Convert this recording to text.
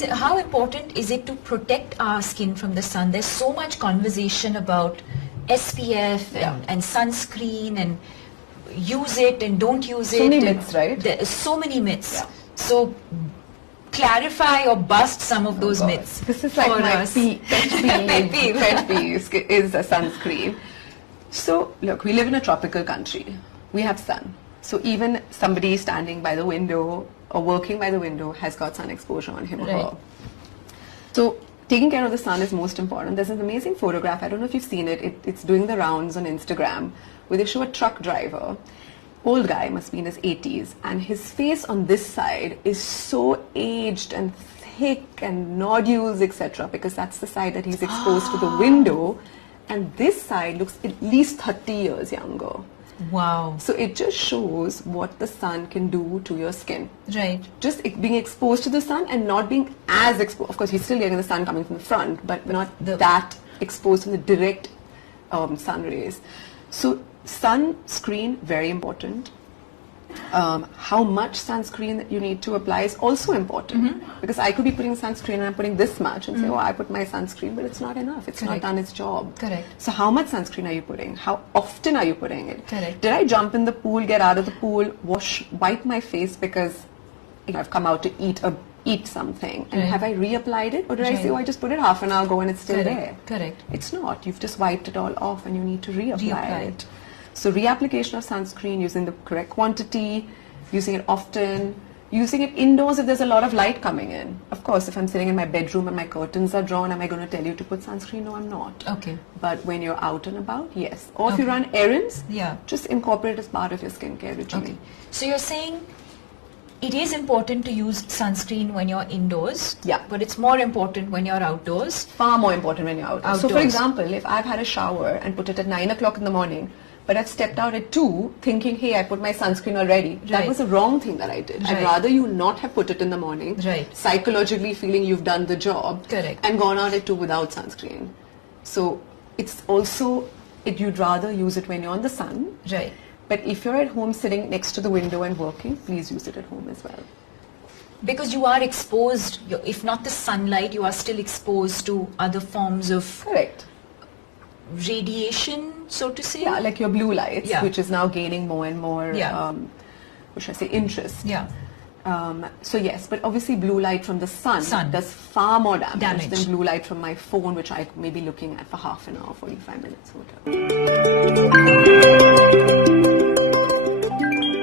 how important is it to protect our skin from the sun? There's so much conversation about SPF and sunscreen and use it and don't use it. So many myths, right? There are so many myths. Yeah. So clarify or bust some of those myths. This is like my pet peeve is a sunscreen. So look, we live in a tropical country. We have sun. So even somebody standing by the window or working by the window has got sun exposure on him or her. So taking care of the sun is most important. There's an amazing photograph, I don't know if you've seen it, it's doing the rounds on Instagram, where they show a truck driver, old guy, must be in his 80s, and his face on this side is so aged and thick and nodules, etc., because that's the side that he's exposed to the window, and this side looks at least 30 years younger. Wow. So it just shows what the sun can do to your skin. Right. Just being exposed to the sun and not being as exposed. Of course, you're still getting the sun coming from the front, but not that exposed to the direct sun rays. So sunscreen, very important. How much sunscreen that you need to apply is also important, because I could be putting sunscreen and I'm putting this much and say, oh, I put my sunscreen, but it's not enough. It's not done its job. Correct. So how much sunscreen are you putting? How often are you putting it? Correct. Did I jump in the pool, get out of the pool, wipe my face because I've come out to eat something, and have I reapplied it, or did I say, oh, I just put it half an hour ago and it's still there? Correct. It's not. You've just wiped it all off and you need to reapply it. So reapplication of sunscreen, using the correct quantity, using it often, using it indoors if there's a lot of light coming in. Of course, if I'm sitting in my bedroom and my curtains are drawn, am I going to tell you to put sunscreen? No, I'm not. Okay. But when you're out and about, yes. Or if you run errands, just incorporate it as part of your skincare regimen. Okay. So you're saying it is important to use sunscreen when you're indoors, but it's more important when you're outdoors. Far more important when you're outdoors. So for example, if I've had a shower and put it at 9 o'clock in the morning, but I've stepped out at 2 thinking, hey, I put my sunscreen already. That was the wrong thing that I did. I'd rather you not have put it in the morning, psychologically feeling you've done the job, and gone out at 2 without sunscreen. So it's also, you'd rather use it when you're on the sun. Right. But if you're at home sitting next to the window and working, please use it at home as well. Because you are exposed, if not the sunlight, you are still exposed to other forms of radiation, so to say. Yeah, like your blue lights, which is now gaining more and more, what should I say, interest. Yeah. So yes, but obviously blue light from the sun does far more damage than blue light from my phone, which I may be looking at for half an hour, 45 minutes, whatever.